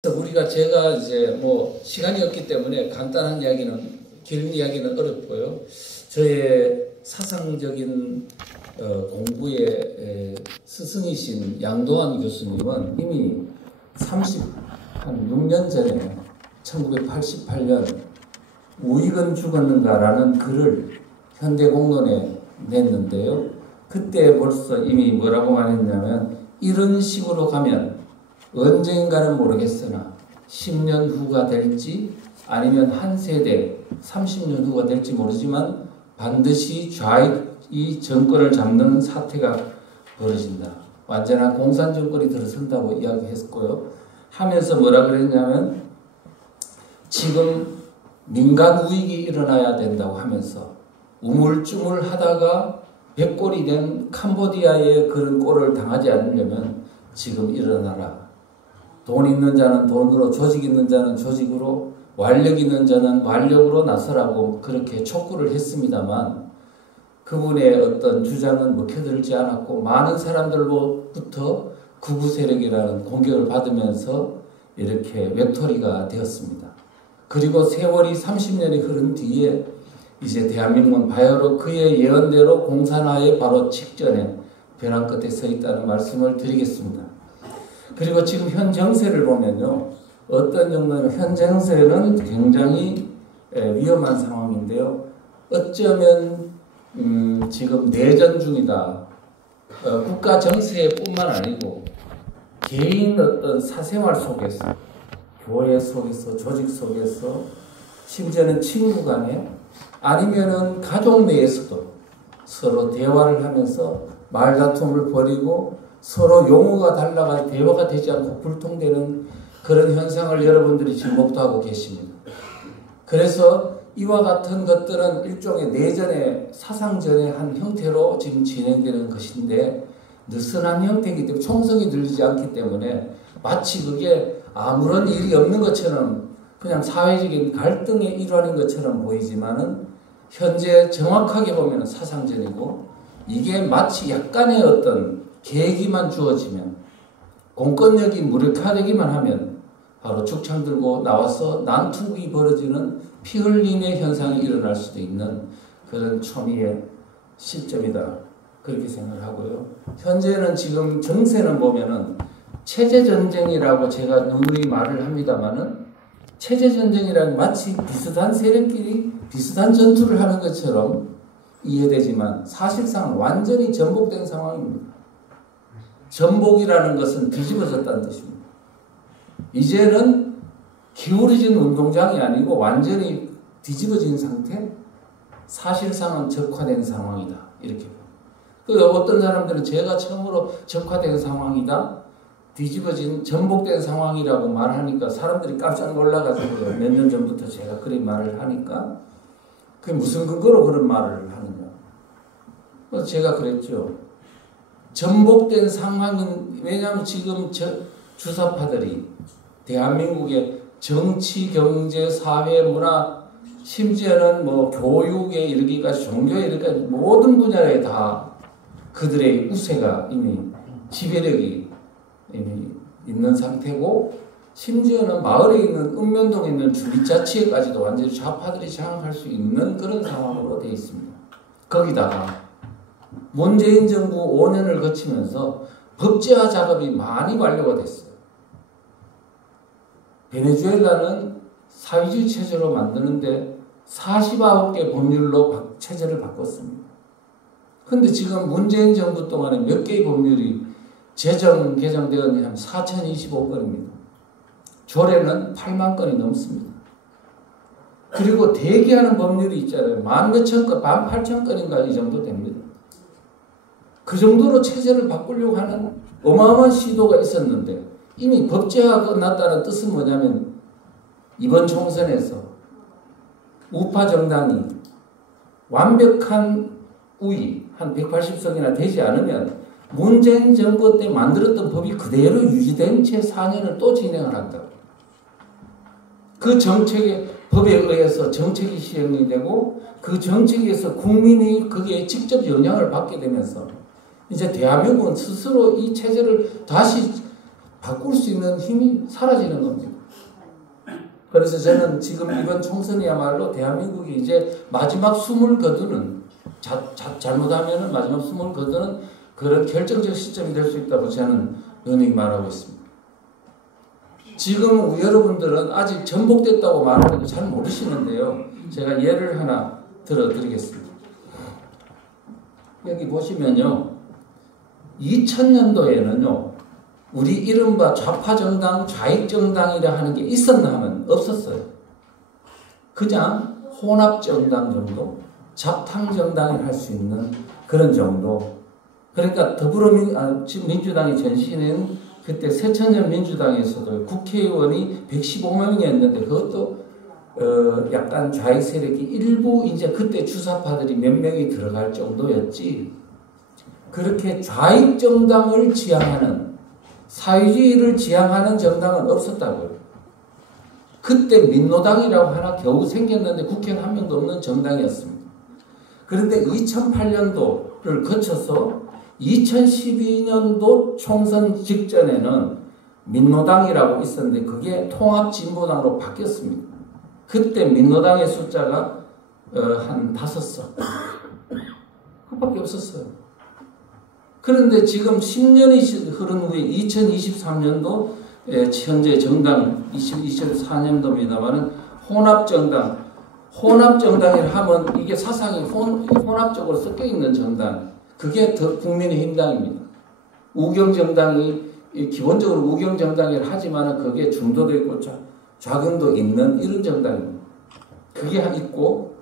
제가 이제 뭐 시간이 없기 때문에 간단한 이야기는, 긴 이야기는 어렵고요. 저의 사상적인 공부의 스승이신 양도환 교수님은 이미 36년 전에 1988년 우익은 죽었는가라는 글을 현대공론에 냈는데요. 그때 벌써 이미 뭐라고 말했냐면, 이런 식으로 가면 언젠가는 모르겠으나 10년 후가 될지 아니면 한 세대 30년 후가 될지 모르지만 반드시 좌익이 정권을 잡는 사태가 벌어진다. 완전한 공산 정권이 들어선다고 이야기했고요. 하면서 뭐라 그랬냐면, 지금 민간 우익이 일어나야 된다고 하면서 우물쭈물하다가 백골이 된 캄보디아의 그런 꼴을 당하지 않으려면 지금 일어나라. 돈 있는 자는 돈으로, 조직 있는 자는 조직으로, 완력 있는 자는 완력으로 나서라고 그렇게 촉구를 했습니다만, 그분의 어떤 주장은 먹혀들지 않았고 많은 사람들로부터 극우 세력이라는 공격을 받으면서 이렇게 외톨이가 되었습니다. 그리고 세월이 30년이 흐른 뒤에 이제 대한민국은 바야흐로 그의 예언대로 공산화의 바로 직전에 벼랑 끝에 서 있다는 말씀을 드리겠습니다. 그리고 지금 현 정세를 보면요, 어떤 정도는 현 정세는 굉장히 위험한 상황인데요. 어쩌면 지금 내전 중이다. 국가 정세뿐만 아니고 개인 어떤 사생활 속에서, 교회 속에서, 조직 속에서, 심지어는 친구 간에, 아니면은 가족 내에서도 서로 대화를 하면서 말다툼을 벌이고 서로 용어가 달라가 대화가 되지 않고 불통되는 그런 현상을 여러분들이 지목도 하고 계십니다. 그래서 이와 같은 것들은 일종의 내전의 사상전의 한 형태로 지금 진행되는 것인데, 느슨한 형태이기 때문에 총성이 들리지 않기 때문에 마치 그게 아무런 일이 없는 것처럼, 그냥 사회적인 갈등의 일환인 것처럼 보이지만은 현재 정확하게 보면 사상전이고, 이게 마치 약간의 어떤 계기만 주어지면, 공권력이 무력화되기만 하면 바로 죽창 들고 나와서 난투극이 벌어지는 피 흘림의 현상이 일어날 수도 있는 그런 초미의 시점이다. 그렇게 생각을 하고요. 현재는 지금 정세는 보면은 체제전쟁이라고 제가 누누이 말을 합니다만은, 체제전쟁이라는 마치 비슷한 세력끼리 비슷한 전투를 하는 것처럼 이해되지만 사실상 완전히 전복된 상황입니다. 전복이라는 것은 뒤집어졌다는 뜻입니다. 이제는 기울어진 운동장이 아니고 완전히 뒤집어진 상태, 사실상은 적화된 상황이다. 이렇게 봅니다. 어떤 사람들은 제가 처음으로 적화된 상황이다, 뒤집어진, 전복된 상황이라고 말하니까 사람들이 깜짝 놀라가지고요. 몇 년 전부터 제가 그런 말을 하니까, 그게 무슨 근거로 그런 말을 하느냐. 그래서 제가 그랬죠. 전복된 상황은, 왜냐하면 지금 주사파들이 대한민국의 정치, 경제, 사회, 문화, 심지어는 뭐 교육에 이르기까지, 종교에 이르기까지 모든 분야에 다 그들의 우세가 이미, 지배력이 이미 있는 상태고, 심지어는 마을에 있는, 읍면동에 있는 주립자치회까지도 완전히 좌파들이 장악할 수 있는 그런 상황으로 되어 있습니다. 거기다가 문재인 정부 5년을 거치면서 법제화 작업이 많이 완료가 됐어요. 베네수엘라는 사회주의 체제로 만드는데 49개 법률로 체제를 바꿨습니다. 그런데 지금 문재인 정부 동안에 몇 개의 법률이 개정되었냐 하면 4025건입니다. 조례는 8만 건이 넘습니다. 그리고 대기하는 법률이 있잖아요. 14,000건, 18,000건인가 이 정도 됩니다. 그 정도로 체제를 바꾸려고 하는 어마어마한 시도가 있었는데, 이미 법제화가 끝났다는 뜻은 뭐냐면, 이번 총선에서 우파 정당이 완벽한 우위, 한 180석이나 되지 않으면 문재인 정부 때 만들었던 법이 그대로 유지된 채 4년을 또 진행을 한다. 그 정책의 법에 의해서 정책이 시행이 되고, 그 정책에서 국민이 거기에 직접 영향을 받게 되면서 이제 대한민국은 스스로 이 체제를 다시 바꿀 수 있는 힘이 사라지는 겁니다. 그래서 저는 지금 이번 총선이야말로 대한민국이 이제 마지막 숨을 거두는 잘못하면 마지막 숨을 거두는 그런 결정적 시점이 될 수 있다고 저는 은히 말하고 있습니다. 지금 여러분들은 아직 전복됐다고 말하는 거 잘 모르시는데요. 제가 예를 하나 들어드리겠습니다. 여기 보시면요. 2000년도에는요. 우리 이른바 좌파정당, 좌익정당이라 하는 게 있었나 하면 없었어요. 그냥 혼합정당 정도, 잡탕정당을 할 수 있는 그런 정도. 그러니까 지금 민주당이 전신은 그때 새천년 민주당에서도 국회의원이 115명이 었는데 그것도 약간 좌익 세력이 일부 이제 그때 주사파들이 몇 명이 들어갈 정도였지. 그렇게 좌익 정당을 지향하는 사회주의를 지향하는 정당은 없었다고요. 그때 민노당이라고 하나 겨우 생겼는데 국회의원 한 명도 없는 정당이었습니다. 그런데 2008년도를 거쳐서 2012년도 총선 직전에는 민노당이라고 있었는데 그게 통합진보당으로 바뀌었습니다. 그때 민노당의 숫자가 한 5석. 그밖에 없었어요. 그런데 지금 10년이 흐른 후에 2023년도 현재 정당 2024년도입니다만은 혼합정당이라 하면 이게 사상이 혼합적으로 섞여 있는 정당. 그게 더 국민의힘당입니다. 우경정당이 기본적으로 우경정당이라 하지만은 그게 중도도 있고 좌경도 있는 이런 정당입니다. 그게 있고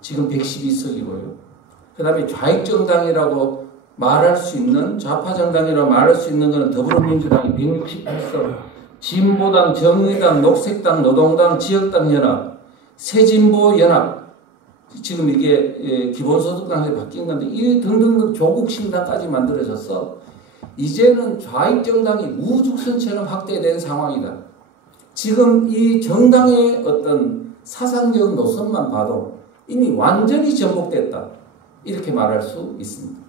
지금 112석이고요. 그 다음에 좌익정당이라고 말할 수 있는 좌파정당이라고 말할 수 있는 것은 더불어민주당이 168석, 진보당, 정의당, 녹색당, 노동당, 지역당 연합, 새진보연합 지금 이게 기본소득당에 바뀐 건데 이 등등등 조국신당까지 만들어져서 이제는 좌익정당이 우죽선처럼 확대된 상황이다. 지금 이 정당의 어떤 사상적 노선만 봐도 이미 완전히 전복됐다. 이렇게 말할 수 있습니다.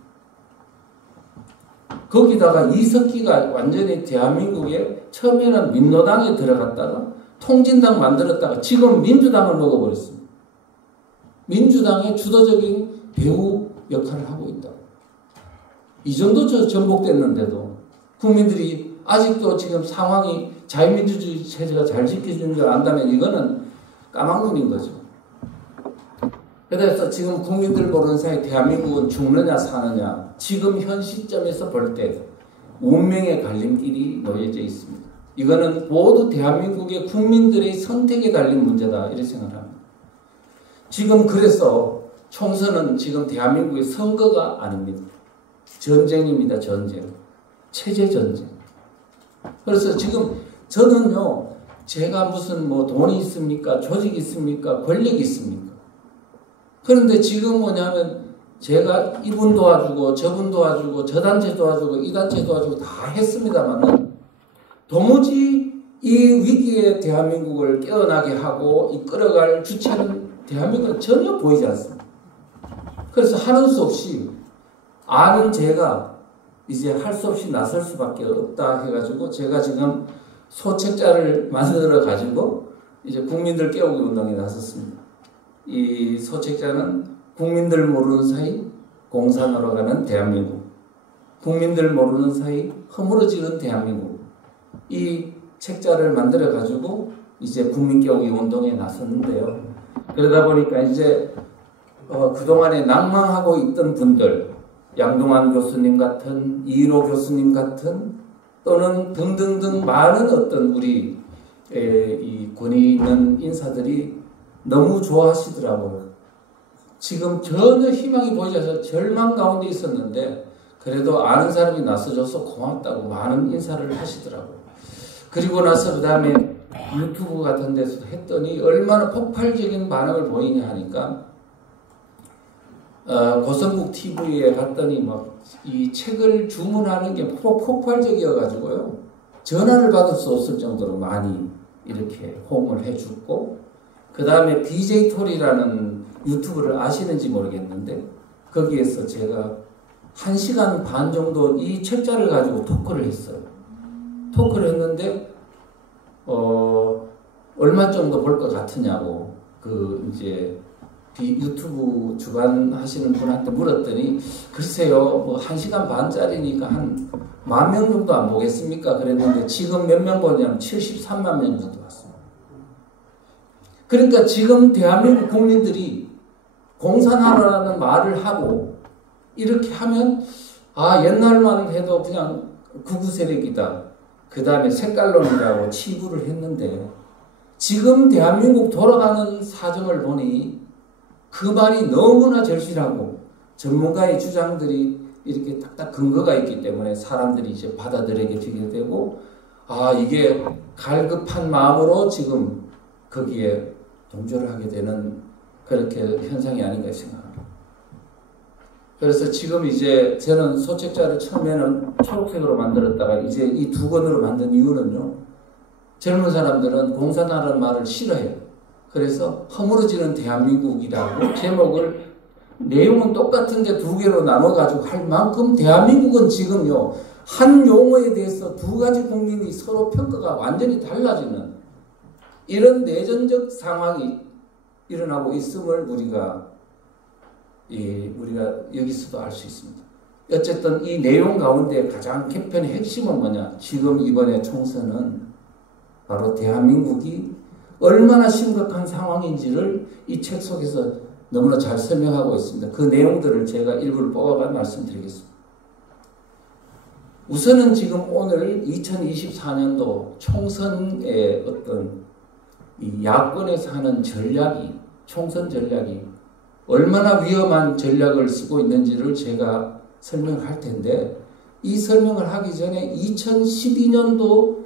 거기다가 이석기가 완전히 대한민국에 처음에는 민노당에 들어갔다가 통진당 만들었다가 지금 민주당을 먹어버렸습니다. 민주당의 주도적인 배후 역할을 하고 있다. 이 정도 전복됐는데도 국민들이 아직도 지금 상황이 자유민주주의 체제가 잘 지켜지는 줄 안다면 이거는 까막눈인 거죠. 그래서 지금 국민들 보는 사이에 대한민국은 죽느냐 사느냐 지금 현 시점에서 볼 때 운명의 갈림길이 놓여져 있습니다. 이거는 모두 대한민국의 국민들의 선택에 달린 문제다 이렇게 생각합니다. 지금 그래서 총선은 지금 대한민국의 선거가 아닙니다. 전쟁입니다. 전쟁. 체제 전쟁. 그래서 지금 저는요. 제가 무슨 뭐 돈이 있습니까? 조직이 있습니까? 권력이 있습니까? 그런데 지금 뭐냐면 제가 이분 도와주고 저분 도와주고 저 단체 도와주고 이 단체 도와주고 다 했습니다만은 도무지 이 위기에 대한민국을 깨어나게 하고 이끌어갈 주체는 대한민국은 전혀 보이지 않습니다. 그래서 하는 수 없이 아는 제가 이제 할 수 없이 나설 수밖에 없다 해가지고 제가 지금 소책자를 만들어 가지고 이제 국민들 깨우기 운동에 나섰습니다. 이 소책자는 국민들 모르는 사이 공산으로 가는 대한민국, 국민들 모르는 사이 허물어지는 대한민국, 이 책자를 만들어 가지고 이제 국민 깨우기 운동에 나섰는데요. 그러다 보니까 이제 그동안에 낭망하고 있던 분들, 양동환 교수님 같은, 이인호 교수님 같은 또는 등등등 많은 어떤 우리 이 권위 있는 인사들이 너무 좋아하시더라고요. 지금 전혀 희망이 보이지 않아서 절망 가운데 있었는데 그래도 아는 사람이 나서줘서 고맙다고 많은 인사를 하시더라고요. 그리고 나서 그 다음에 유튜브 같은 데서도 했더니 얼마나 폭발적인 반응을 보이냐 하니까 고성국 TV에 갔더니 막 이 책을 주문하는 게 폭발적이어가지고요. 전화를 받을 수 없을 정도로 많이 이렇게 호응을 해주고 그 다음에 BJ토리라는 유튜브를 아시는지 모르겠는데 거기에서 제가 1시간 반 정도 이 책자를 가지고 토크를 했어요. 토크를 했는데 얼마 정도 벌 것 같으냐고 이제 유튜브 주간 하시는 분한테 물었더니 글쎄요 뭐 1시간 반짜리니까 한 10,000명 정도 안 보겠습니까? 그랬는데 지금 몇 명 보냐면 73만 명 정도 왔습니다. 그러니까 지금 대한민국 국민들이 공산화라는 말을 하고 이렇게 하면 옛날만 해도 그냥 극우 세력이다. 그 다음에 색깔론이라고 치부를 했는데 지금 대한민국 돌아가는 사정을 보니 그 말이 너무나 절실하고 전문가의 주장들이 이렇게 딱딱 근거가 있기 때문에 사람들이 이제 받아들이게 되고 이게 갈급한 마음으로 지금 거기에 동조를 하게 되는 그렇게 현상이 아닌가 생각합니다. 그래서 지금 이제 저는 소책자를 처음에는 초록색으로 만들었다가 이제 이 2권으로 만든 이유는요. 젊은 사람들은 공산화라는 말을 싫어해요. 그래서 허물어지는 대한민국이라고 제목을 내용은 똑같은데 2개로 나눠가지고 할 만큼 대한민국은 지금요. 한 용어에 대해서 2가지 국민이 서로 평가가 완전히 달라지는 이런 내전적 상황이 일어나고 있음을 우리가 여기서도 알 수 있습니다. 어쨌든 이 내용 가운데 가장 개편의 핵심은 뭐냐? 지금 이번에 총선은 바로 대한민국이 얼마나 심각한 상황인지를 이 책 속에서 너무나 잘 설명하고 있습니다. 그 내용들을 제가 일부를 뽑아가 말씀드리겠습니다. 우선은 지금 오늘 2024년도 총선의 어떤 이 야권에서 하는 총선 전략이 얼마나 위험한 전략을 쓰고 있는지를 제가 설명할 텐데 이 설명을 하기 전에 2012년도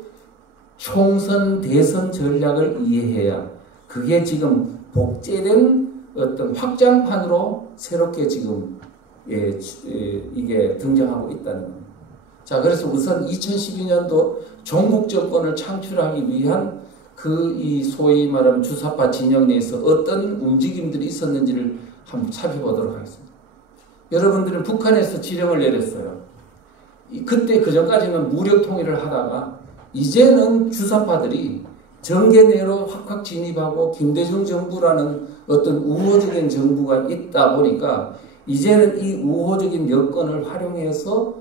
총선 대선 전략을 이해해야 그게 지금 복제된 어떤 확장판으로 새롭게 지금 이게 등장하고 있다는 겁니다. 자, 그래서 우선 2012년도 종북 정권을 창출하기 위한 이 소위 말하면 주사파 진영 내에서 어떤 움직임들이 있었는지를 한번 살펴보도록 하겠습니다. 여러분들은 북한에서 지령을 내렸어요. 그때 그전까지는 무력 통일을 하다가 이제는 주사파들이 정계 내로 확확 진입하고 김대중 정부라는 어떤 우호적인 정부가 있다 보니까 이제는 이 우호적인 여건을 활용해서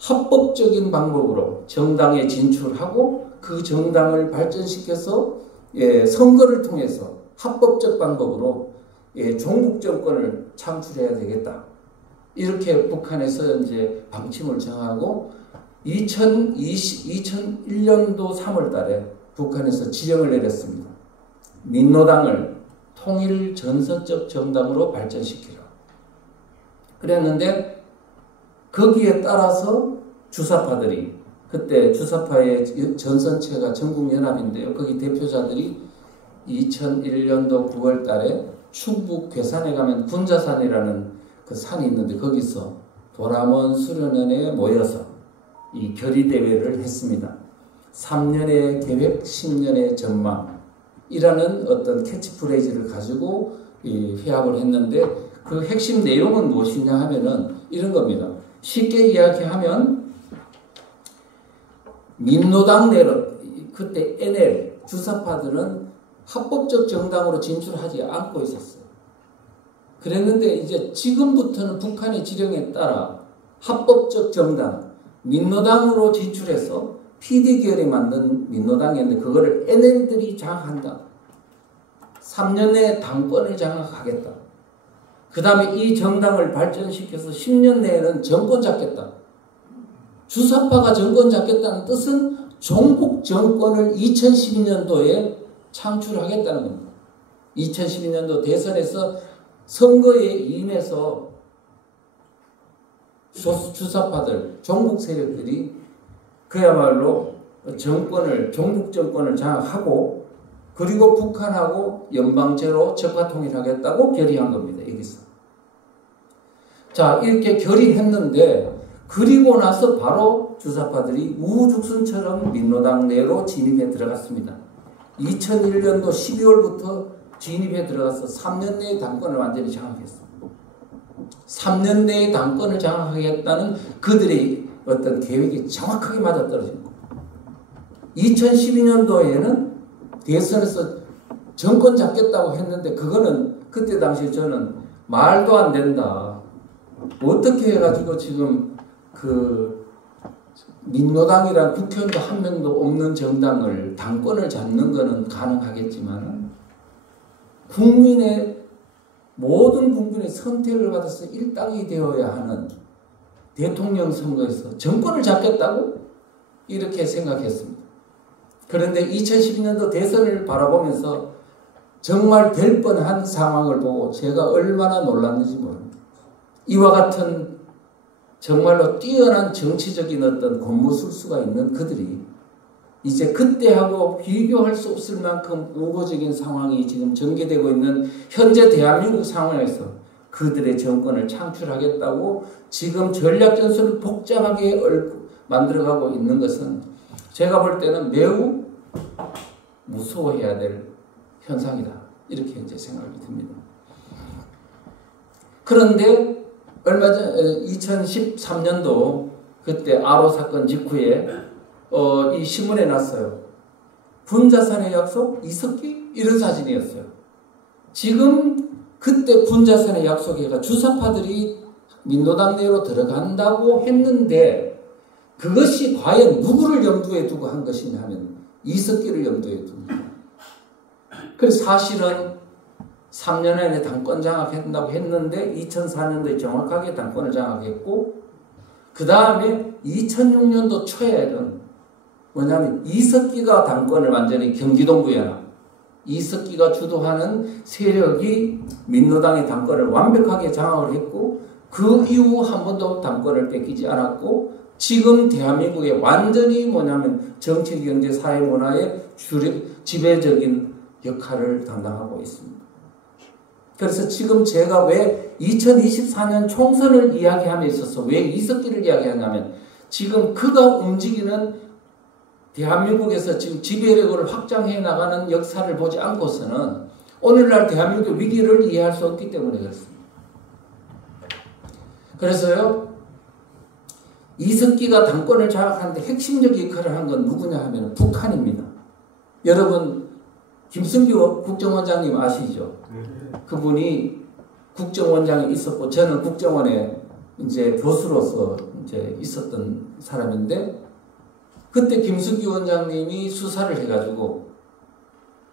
합법적인 방법으로 정당에 진출하고 그 정당을 발전시켜서 선거를 통해서 합법적 방법으로 종북 정권을 창출해야 되겠다. 이렇게 북한에서 이제 방침을 정하고 2001년도 3월 달에 북한에서 지령을 내렸습니다. 민노당을 통일 전선적 정당으로 발전시키라. 그랬는데 거기에 따라서 주사파들이 그때 주사파의 전선체가 전국연합인데요. 거기 대표자들이 2001년도 9월 달에 충북 괴산에 가면 군자산이라는 그 산이 있는데 거기서 도람원 수련원에 모여서 이 결의대회를 했습니다. 3년의 계획, 10년의 전망이라는 어떤 캐치프레이즈를 가지고 회합을 했는데 그 핵심 내용은 무엇이냐 하면은 이런 겁니다. 쉽게 이야기하면 민노당 내로 그때 NL 주사파들은 합법적 정당으로 진출하지 않고 있었어요. 그랬는데 이제 지금부터는 북한의 지령에 따라 합법적 정당 민노당으로 진출해서 PD계열이 만든 민노당이었는데 그거를 NL들이 장악한다. 3년 내에 당권을 장악하겠다. 그 다음에 이 정당을 발전시켜서 10년 내에는 정권 잡겠다. 주사파가 정권 잡겠다는 뜻은 종북 정권을 2012년도에 창출하겠다는 겁니다. 2012년도 대선에서 선거에 임해서 주사파들, 종북 세력들이 그야말로 종북 정권을 장악하고 그리고 북한하고 연방제로 적화통일하겠다고 결의한 겁니다. 여기서. 자, 이렇게 결의했는데 그리고 나서 바로 주사파들이 우후죽순처럼 민노당 내로 진입해 들어갔습니다. 2001년도 12월부터 진입해 들어가서 3년 내에 당권을 완전히 장악했습니다. 3년 내에 당권을 장악하겠다는 그들의 어떤 계획이 정확하게 맞아떨어진 겁니다. 2012년도에는 대선에서 정권 잡겠다고 했는데 그거는 그때 당시 저는 말도 안 된다. 어떻게 해가지고 지금 그 민노당이란 국회의원도 한 명도 없는 정당을 당권을 잡는 거는 가능하겠지만 모든 국민의 선택을 받아서 일당이 되어야 하는 대통령 선거에서 정권을 잡겠다고 이렇게 생각했습니다. 그런데 2012년도 대선을 바라보면서 정말 될 뻔한 상황을 보고 제가 얼마나 놀랐는지 모릅니다. 이와 같은 정말로 뛰어난 정치적인 어떤 권무술수가 있는 그들이 이제 그때하고 비교할 수 없을 만큼 우호적인 상황이 지금 전개되고 있는 현재 대한민국 상황에서 그들의 정권을 창출하겠다고 지금 전략전술을 복잡하게 만들어가고 있는 것은 제가 볼 때는 매우 무서워해야 될 현상이다. 이렇게 이제 생각이 듭니다. 그런데 얼마 전 2013년도 그때 아로 사건 직후에 이 신문에 났어요. 군자산의 약속 이석기 이런 사진이었어요. 지금 그때 군자산의 약속에가 주사파들이 민노당 내로 들어간다고 했는데 그것이 과연 누구를 염두에 두고 한 것이냐 하면 이석기를 염두에 둡니다. 그래서 사실은 3년 안에 당권 장악한다고 했는데 2004년도에 정확하게 당권을 장악했고 그 다음에 2006년도 초에는 뭐냐면 이석기가 당권을 완전히 경기동부연합 이석기가 주도하는 세력이 민노당의 당권을 완벽하게 장악을 했고 그 이후 한 번도 당권을 뺏기지 않았고 지금 대한민국에 완전히 뭐냐면 정치, 경제, 사회, 문화의 지배적인 역할을 담당하고 있습니다. 그래서 지금 제가 왜 2024년 총선을 이야기함에 있어서 왜 이석기를 이야기하냐면 지금 그가 움직이는 대한민국에서 지금 지배력을 확장해 나가는 역사를 보지 않고서는 오늘날 대한민국의 위기를 이해할 수 없기 때문에 그렇습니다. 그래서요, 이석기가 당권을 장악하는데 핵심적 역할을 한 건 누구냐 하면 북한입니다. 여러분, 김승규 국정원장님 아시죠? 그분이 국정원장에 있었고, 저는 국정원에 이제 교수로서 이제 있었던 사람인데, 그때 김승규 원장님이 수사를 해가지고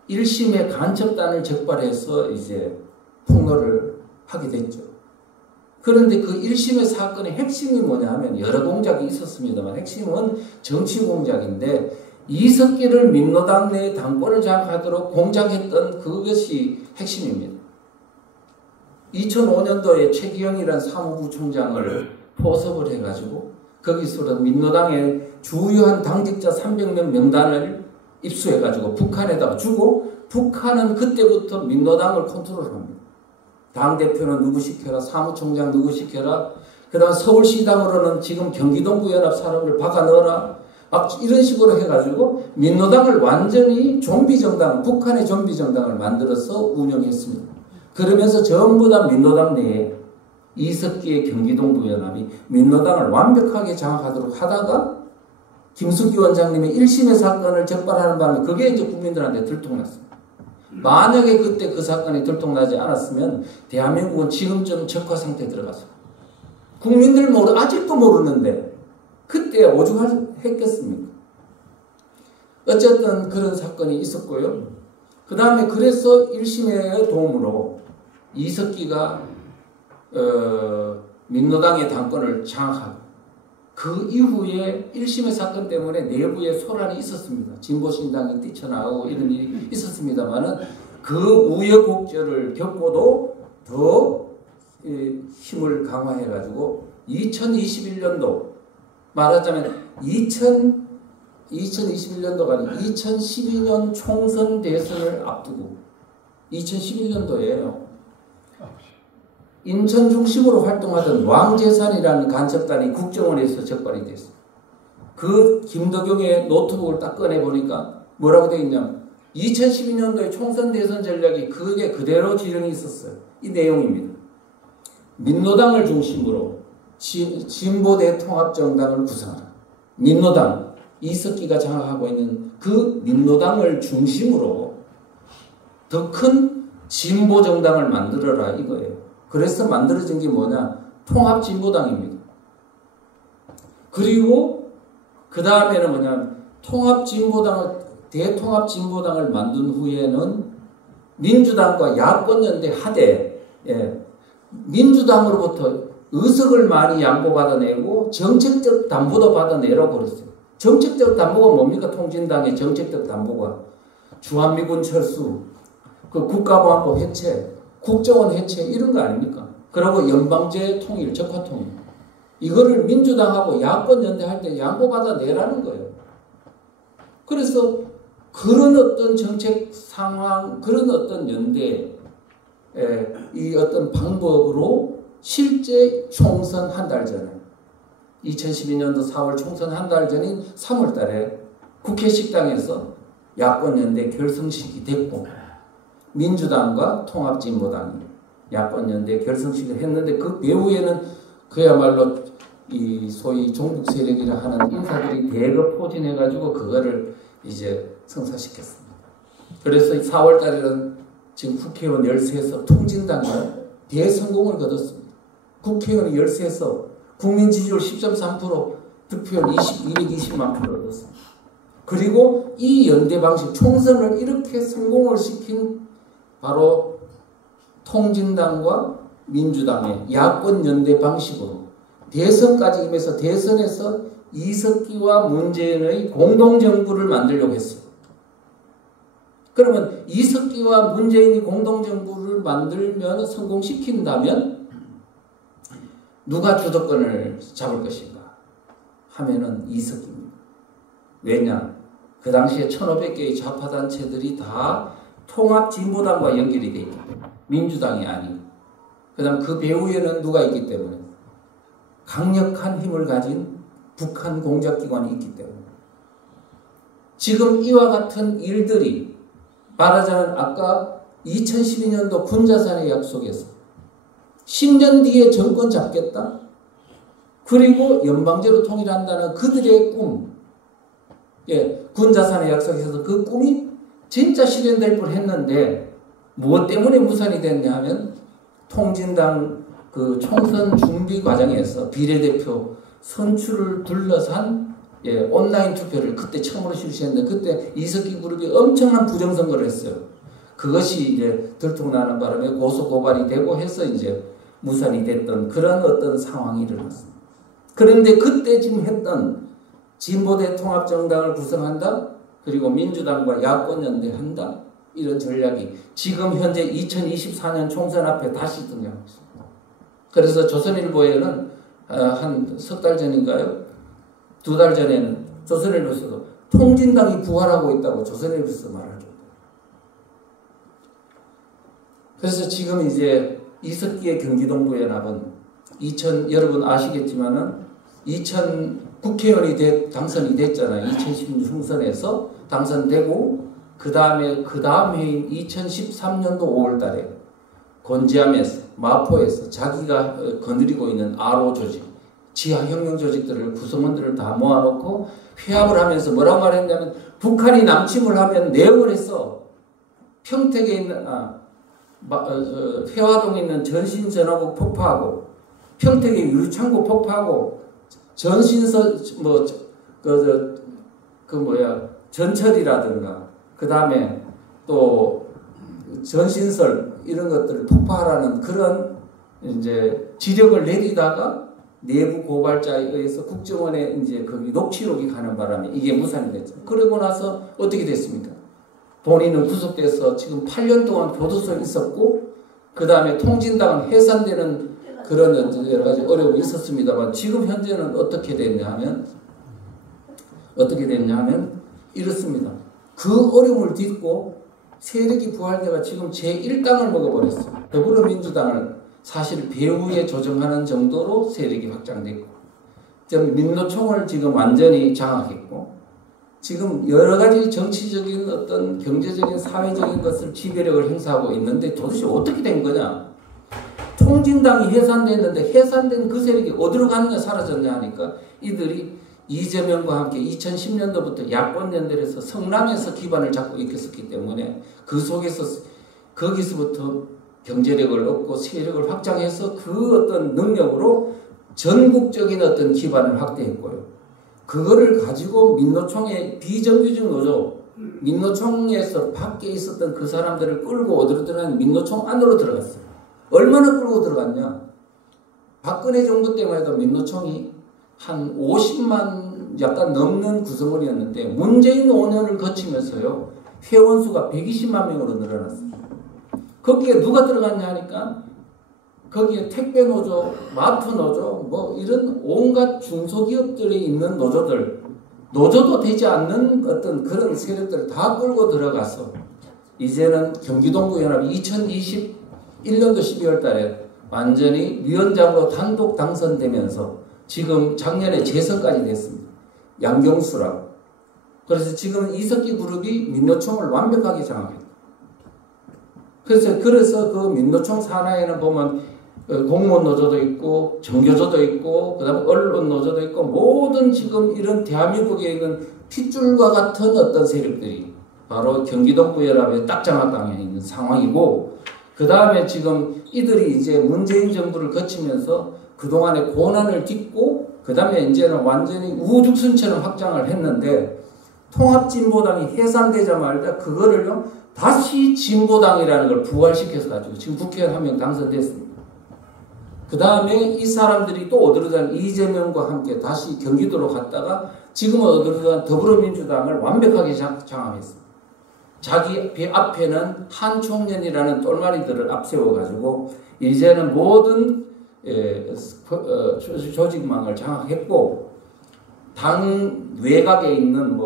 1심에 간첩단을 적발해서 이제 폭로를 하게 됐죠. 그런데 그 1심의 사건의 핵심이 뭐냐 하면 여러 공작이 있었습니다만 핵심은 정치 공작인데 이석기를 민노당 내 당권을 장악하도록 공작했던 그것이 핵심입니다. 2005년도에 최기영이라는 사무부총장을 포섭을 해가지고 거기서 민노당의 주요한 당직자 300명 명단을 입수해가지고 북한에다가 주고 북한은 그때부터 민노당을 컨트롤합니다. 당대표는 누구 시켜라, 사무총장 누구 시켜라, 그 다음 서울시당으로는 지금 경기동부연합 사람을 박아 넣어라, 막 이런 식으로 해가지고 민노당을 완전히 좀비정당, 북한의 좀비정당을 만들어서 운영했습니다. 그러면서 전부 다 민노당 내에 이석기의 경기동부연합이 민노당을 완벽하게 장악하도록 하다가 김숙기 원장님의 1심의 사건을 적발하는 바람에 그게 이제 국민들한테 들통났습니다. 만약에 그때 그 사건이 들통나지 않았으면 대한민국은 지금쯤 적화 상태에 들어갔어요. 국민들 아직도 모르는데 그때 오죽했겠습니까? 어쨌든 그런 사건이 있었고요. 그 다음에 그래서 1심의 도움으로 이석기가 민노당의 당권을 장악하고 그 이후에 1심의 사건 때문에 내부에 소란이 있었습니다. 진보신당이 뛰쳐나오고 이런 일이 있었습니다만은 그 우여곡절을 겪고도 더 힘을 강화해가지고 2021년도 말하자면 2021년도가 아니라 2012년 총선 대선을 앞두고 2011년도에요. 인천 중심으로 활동하던 왕재산이라는 간첩단이 국정원에서 적발이 됐어요. 그 김덕용의 노트북을 딱 꺼내보니까 뭐라고 되어 있냐면 2012년도에 총선 대선 전략이 그게 그대로 지령이 있었어요. 이 내용입니다. 민노당을 중심으로 진보대 통합정당을 구성하라. 민노당, 이석기가 장악하고 있는 그 민노당을 중심으로 더 큰 진보 정당을 만들어라 이거예요. 그래서 만들어진 게 뭐냐? 통합진보당입니다. 그리고 그 다음에는 뭐냐? 대통합진보당을 만든 후에는 민주당과 야권연대 하되, 민주당으로부터 의석을 많이 양보받아내고 정책적 담보도 받아내라고 그랬어요. 정책적 담보가 뭡니까? 통진당의 정책적 담보가 주한미군 철수, 그 국가보안법 해체, 국정원 해체 이런 거 아닙니까? 그리고 연방제 통일, 적화통일. 이거를 민주당하고 야권 연대할 때 양보받아내라는 거예요. 그래서 그런 어떤 정책 상황, 그런 어떤 연대, 이 어떤 방법으로 실제 총선 한 달 전에 2012년도 4월 총선 한 달 전인 3월 달에 국회 식당에서 야권연대 결성식이 됐고 민주당과 통합진보당이 야권연대 결성식을 했는데 그 배후에는 그야말로 이 소위 종북 세력이라 하는 인사들이 대거 포진해가지고 그거를 이제 성사시켰습니다. 그래서 4월 달에는 지금 국회의원 13석 통진당이 대성공을 거뒀습니다. 국회의원 13석 국민 지지율 10.3%, 득표율 220만 표 얻었습니다. 그리고 이 연대 방식, 총선을 이렇게 성공을 시킨 바로 통진당과 민주당의 야권 연대 방식으로 대선까지 임해서 대선에서 이석기와 문재인의 공동정부를 만들려고 했어요. 그러면 이석기와 문재인이 공동정부를 만들면 성공시킨다면 누가 주도권을 잡을 것인가 하면은 이석기입니다. 왜냐? 그 당시에 1500개의 좌파단체들이 다 통합진보당과 연결이 되어 있기 때문에 민주당이 아니고 그 다음 그 배후에는 누가 있기 때문에 강력한 힘을 가진 북한 공작기관이 있기 때문에 지금 이와 같은 일들이 말하자면 아까 2012년도 군자산의 약속에서 10년 뒤에 정권 잡겠다. 그리고 연방제로 통일한다는 그들의 꿈. 군자산의 약속에서 그 꿈이 진짜 실현될 뻔했는데 무엇 때문에 무산이 됐냐 하면 통진당 그 총선 준비 과정에서 비례대표 선출을 둘러싼 온라인 투표를 그때 처음으로 실시했는데 그때 이석기 그룹이 엄청난 부정선거를 했어요. 그것이 이제 들통나는 바람에 고소고발이 되고 해서 이제 무산이 됐던 그런 어떤 상황이 일어났습니다. 그런데 그때 지금 했던 진보대 통합정당을 구성한다. 그리고 민주당과 야권연대한다. 이런 전략이 지금 현재 2024년 총선 앞에 다시 등장하고 있습니다. 그래서 조선일보에는 한 석 달 전인가요? 2달 전에는 조선일보에서도 통진당이 부활하고 있다고 조선일보에서 말하죠. 그래서 지금 이제 이석기의 경기동부연합은 여러분 아시겠지만은 국회의원이 당선이 됐잖아요. 2016 총선에서 당선되고 그 다음 해인 2013년도 5월 달에 곤지암에서 마포에서 자기가 거느리고 있는 RO 조직, 지하혁명 조직들을 구성원들을 다 모아놓고 회합을 하면서 뭐라고 말했냐면 북한이 남침을 하면 내용을 했어. 평택에 있는 회화동에 있는 전신전화국 폭파하고 평택에 유창고 폭파하고 전철이라든가 그 다음에 또 전신설 이런 것들을 폭파하라는 그런 이제 지령을 내리다가 내부 고발자에 의해서 국정원에 이제 거기 녹취록이 가는 바람에 이게 무산이 됐죠. 그러고 나서 어떻게 됐습니까? 본인은 구속돼서 지금 8년 동안 교도소에 있었고 그 다음에 통진당은 해산되는 그런 여러 가지 어려움이 있었습니다만 지금 현재는 어떻게 됐냐 하면 이렇습니다. 그 어려움을 딛고 세력이 부활대가 지금 제1당을 먹어버렸어요. 더불어민주당을 사실 배후에 조정하는 정도로 세력이 확장됐고 민노총을 지금 완전히 장악했고 지금 여러 가지 정치적인 어떤 경제적인 사회적인 것을 지배력을 행사하고 있는데 도대체 어떻게 된 거냐? 통진당이 해산됐는데 해산된 그 세력이 어디로 갔냐 사라졌냐 하니까 이들이 이재명과 함께 2010년도부터 야권 연대에서 성남에서 기반을 잡고 있었기 때문에 그 속에서 거기서부터 경제력을 얻고 세력을 확장해서 그 어떤 능력으로 전국적인 어떤 기반을 확대했고요. 그거를 가지고 민노총의 비정규직 노조, 민노총에서 밖에 있었던 그 사람들을 끌고 어디로 들어가냐? 민노총 안으로 들어갔어요. 얼마나 끌고 들어갔냐? 박근혜 정부 때만 해도 민노총이 한 50만 약간 넘는 구성원이었는데 문재인 5년을 거치면서요. 회원수가 120만 명으로 늘어났어요. 거기에 누가 들어갔냐 하니까 거기에 택배노조, 마트노조 뭐 이런 온갖 중소기업들이 있는 노조도 되지 않는 어떤 그런 세력들을 다 끌고 들어가서 이제는 경기동부연합이 2021년도 12월 달에 완전히 위원장으로 단독 당선되면서 지금 작년에 재선까지 됐습니다. 양경수라고. 그래서 지금 이석기 그룹이 민노총을 완벽하게 장악했다. 그래서 그 민노총 산하에는 보면 공무원 노조도 있고 정교조도 있고 그다음에 언론 노조도 있고 모든 지금 이런 대한민국에 있는 핏줄과 같은 어떤 세력들이 바로 경기동부연합에 딱 장악당해 있는 상황이고 그 다음에 지금 이들이 이제 문재인 정부를 거치면서 그동안의 고난을 딛고 그 다음에 이제는 완전히 우후죽순처럼 확장을 했는데 통합진보당이 해산되자마자 그거를요 다시 진보당이라는 걸 부활시켜서 가지고 지금 국회의원 한 명 당선됐습니다. 그 다음에 이 사람들이 또 어디로 가냐 이재명과 함께 다시 경기도로 갔다가 지금은 어디로 가냐 더불어민주당을 완벽하게 장악했습니다. 자기 앞에는 한총련이라는 똘마니들을 앞세워가지고 이제는 모든 조직망을 장악했고 당 외곽에 있는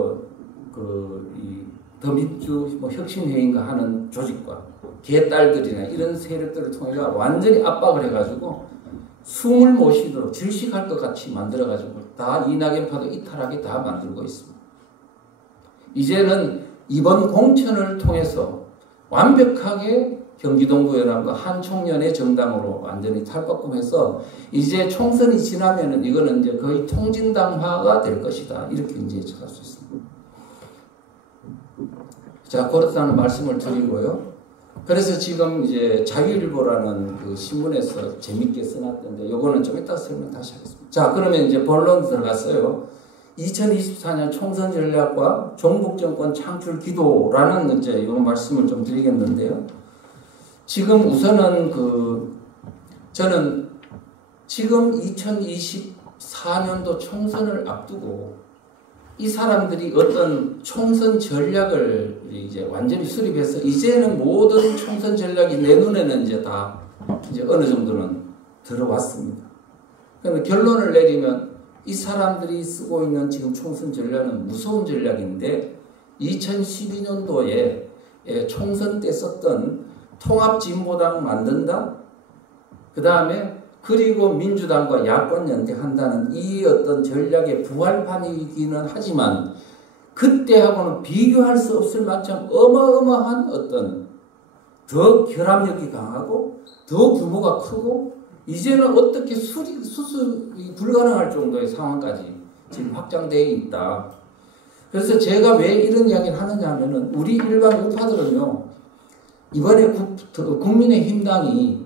더민주 혁신회의인가 하는 조직과 개딸들이나 이런 세력들을 통해 완전히 압박을 해가지고 숨을 못 쉬도록 질식할 것 같이 만들어가지고 다 이낙연파도 이탈하게 다 만들고 있습니다. 이제는 이번 공천을 통해서 완벽하게 경기동부연합과 한총련의 정당으로 완전히 탈바꿈해서 이제 총선이 지나면은 이거는 이제 거의 통진당화가 될 것이다. 이렇게 이제 예측할 수 있습니다. 자, 그렇다는 말씀을 드리고요. 그래서 지금 이제 자유일보라는 그 신문에서 재밌게 써놨던데 요거는 좀 이따 설명 다시 하겠습니다. 자, 그러면 이제 본론 들어갔어요. 2024년 총선 전략과 종북정권 창출 기도라는 이제 요 말씀을 좀 드리겠는데요. 지금 우선은 저는 지금 2024년도 총선을 앞두고 이 사람들이 어떤 총선 전략을 이제 완전히 수립해서 이제는 모든 총선 전략이 내 눈에는 이제 다 이제 어느 정도는 들어왔습니다. 그러면 결론을 내리면 이 사람들이 쓰고 있는 지금 총선 전략은 무서운 전략인데 2012년도에 총선 때 썼던 통합진보당 만든다. 그 다음에 그리고 민주당과 야권 연대한다는 이 어떤 전략의 부활판이기는 하지만 그때하고는 비교할 수 없을 만큼 어마어마한 어떤 더 결합력이 강하고 더 규모가 크고 이제는 어떻게 수습이 불가능할 정도의 상황까지 지금 확장되어 있다. 그래서 제가 왜 이런 이야기를 하느냐 하면은 우리 일반 우파들은요 이번에 국민의힘당이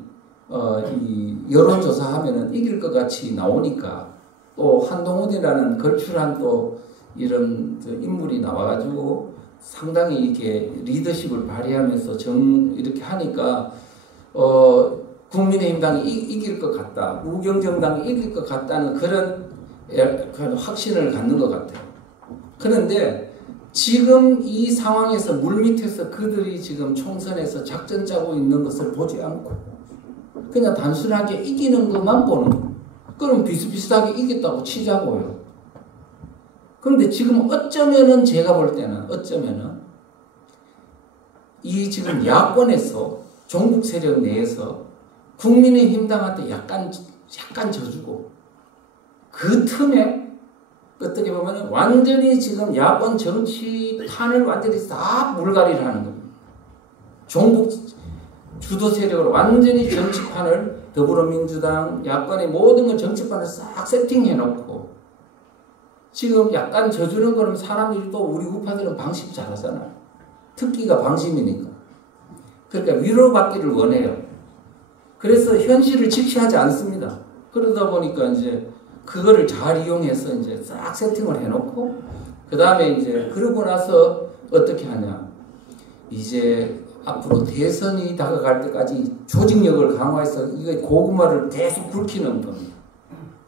이 여론조사하면은 이길 것 같이 나오니까 또 한동훈이라는 걸출한 또 이런 인물이 나와가지고 상당히 이렇게 리더십을 발휘하면서 이렇게 하니까 국민의힘당이 이길 것 같다, 우경정당이 이길 것 같다는 그런 확신을 갖는 것 같아요. 그런데 지금 이 상황에서 물밑에서 그들이 지금 총선에서 작전 짜고 있는 것을 보지 않고 그냥 단순하게 이기는 것만 보는 거예요. 그럼 비슷비슷하게 이겼다고 치자고요. 그런데 지금 어쩌면은 제가 볼 때는 이 지금 야권에서 종북 세력 내에서 국민의힘당한테 약간 져주고 그 틈에 어떻게 보면 완전히 지금 야권 정치판을 완전히 다 물갈이를 하는 겁니다. 종북 주도 세력으로 완전히 정치판을 더불어민주당 야권의 모든 걸 정치판을 싹 세팅해 놓고 지금 약간 져주는 거는 사람들이 또 우리 우파들은 방심 잘하잖아요. 특기가 방심이니까. 그러니까 위로받기를 원해요. 그래서 현실을 직시하지 않습니다. 그러다 보니까 이제 그거를 잘 이용해서 이제 싹 세팅을 해놓고 그 다음에 이제 그러고 나서 어떻게 하냐. 이제 앞으로 대선이 다가갈 때까지 조직력을 강화해서 이거 고구마를 계속 굵히는 겁니다.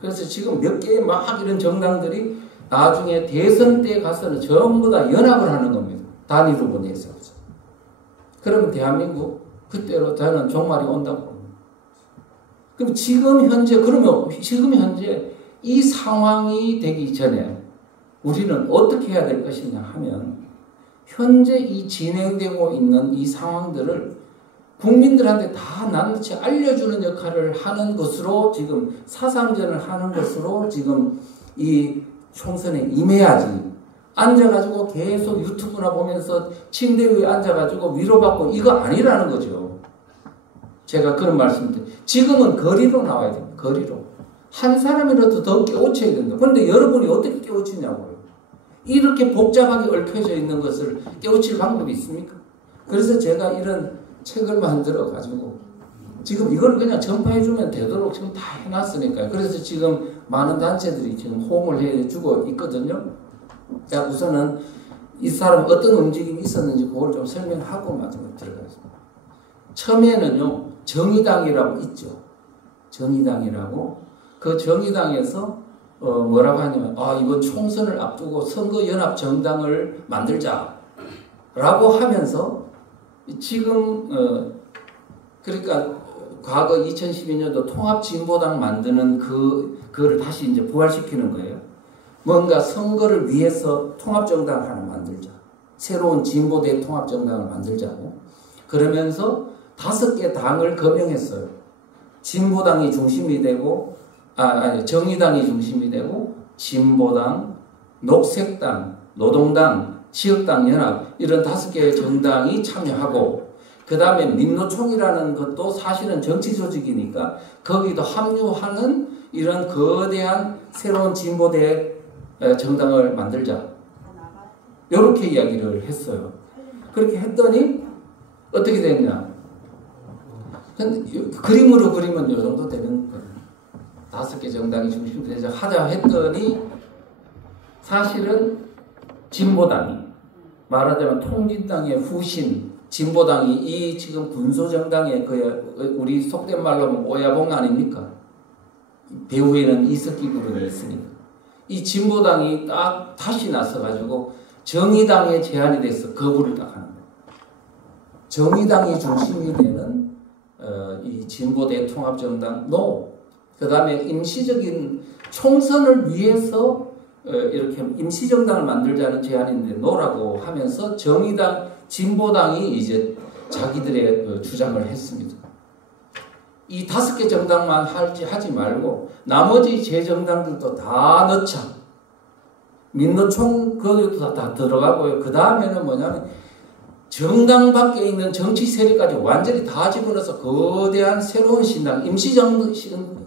그래서 지금 몇 개의 막 이런 정당들이 나중에 대선 때 가서는 전부 다 연합을 하는 겁니다. 단일 후보 내세워서. 그러면 대한민국 그때로 저는 종말이 온다고 봅니다. 그럼 지금 현재 이 상황이 되기 전에 우리는 어떻게 해야 될 것이냐 하면 현재 이 진행되고 있는 이 상황들을 국민들한테 다 낱낱이 알려주는 역할을 하는 것으로 지금 사상전을 하는 것으로 지금 이 총선에 임해야지. 앉아가지고 계속 유튜브나 보면서 침대 위에 앉아가지고 위로받고 이거 아니라는 거죠. 제가 그런 말씀드려요. 지금은 거리로 나와야 됩니다. 거리로. 한 사람이라도 더 깨우쳐야 된다. 그런데 여러분이 어떻게 깨우치냐고요. 이렇게 복잡하게 얽혀져 있는 것을 깨우칠 방법이 있습니까? 그래서 제가 이런 책을 만들어가지고 지금 이걸 그냥 전파해주면 되도록 지금 다 해놨으니까요. 그래서 지금 많은 단체들이 지금 호응을 해주고 있거든요. 자, 우선은 이 사람 어떤 움직임이 있었는지 그걸 좀 설명하고 마지막에 들어가겠습니다. 처음에는요, 정의당이라고 있죠. 정의당이라고. 그 정의당에서 뭐라고 하냐면, 이번 총선을 앞두고 선거연합정당을 만들자라고 하면서 지금 그러니까 과거 2012년도 통합진보당 만드는 그거를 다시 이제 부활시키는 거예요. 뭔가 선거를 위해서 통합정당을 하나 만들자. 새로운 진보대 통합정당을 만들자고. 그러면서 5개 당을 거명했어요. 진보당이 중심이 되고, 정의당이 중심이 되고, 진보당, 녹색당, 노동당, 지역당 연합, 이런 5개의 정당이 참여하고, 그 다음에 민노총이라는 것도 사실은 정치 조직이니까 거기도 합류하는 이런 거대한 새로운 진보대 정당을 만들자. 이렇게 이야기를 했어요. 그렇게 했더니 어떻게 됐냐. 그림으로 그리면 이 정도 되는 거예요. 5개 정당이 중심이 되자 하자 했더니 사실은 진보당이 말하자면 통진당의 후신 진보당이 이 지금 군소정당의 우리 속된 말로 하면 오야봉 아닙니까? 배후에는 이석기 그룹이 있으니까. 이 진보당이 딱 다시 나서가지고 정의당에 제안이 돼서 거부를 딱 하는 거예요. 정의당이 중심이 되는 이 진보대 통합정당 그 다음에 임시적인 총선을 위해서 이렇게 임시정당을 만들자는 제안인데 노라고 하면서 정의당, 진보당이 이제 자기들의 주장을 했습니다. 이 5개 정당만 하지 말고 나머지 재정당들도 다 넣자. 민노총 거기도 다 들어가고요. 그 다음에는 뭐냐면 정당 밖에 있는 정치 세력까지 완전히 다 집어넣어서 거대한 새로운 신당,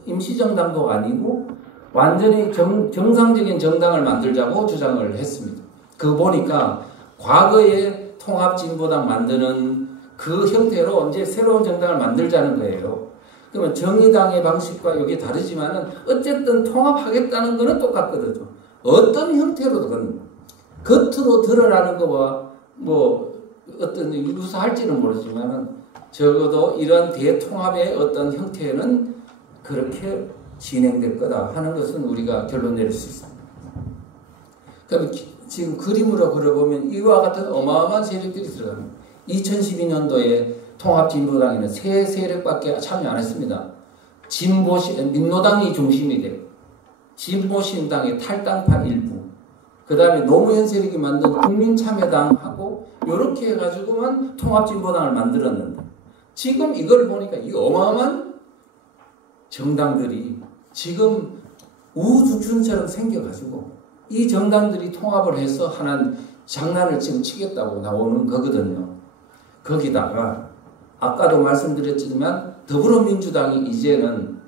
임시정당도 아니고 완전히 정상적인 정당을 만들자고 주장을 했습니다. 그거 보니까 과거에 통합진보당 만드는 그 형태로 이제 새로운 정당을 만들자는 거예요. 그러면 정의당의 방식과 여기 다르지만은 어쨌든 통합하겠다는 거는 똑같거든요. 어떤 형태로든 겉으로 드러나는 거와 뭐 어떤 유사할지는 모르지만은 적어도 이런 대통합의 어떤 형태는 그렇게 진행될 거다 하는 것은 우리가 결론 내릴 수 있습니다. 그럼 지금 그림으로 그려보면 이와 같은 어마어마한 세력들이 들어갑니다. 2012년도에 통합진보당에는 3세력밖에 참여 안 했습니다. 민노당이 중심이 되고 진보신당의 탈당파 일부, 그 다음에 노무현 세력이 만든 국민참여당하고 이렇게 해가지고만 통합진보당을 만들었는데 지금 이걸 보니까 이 어마어마한 정당들이 지금 우후죽순처럼 생겨가지고 이 정당들이 통합을 해서 하나는 장난을 지금 치겠다고 나오는 거거든요. 거기다가 아까도 말씀드렸지만 더불어민주당이 이제는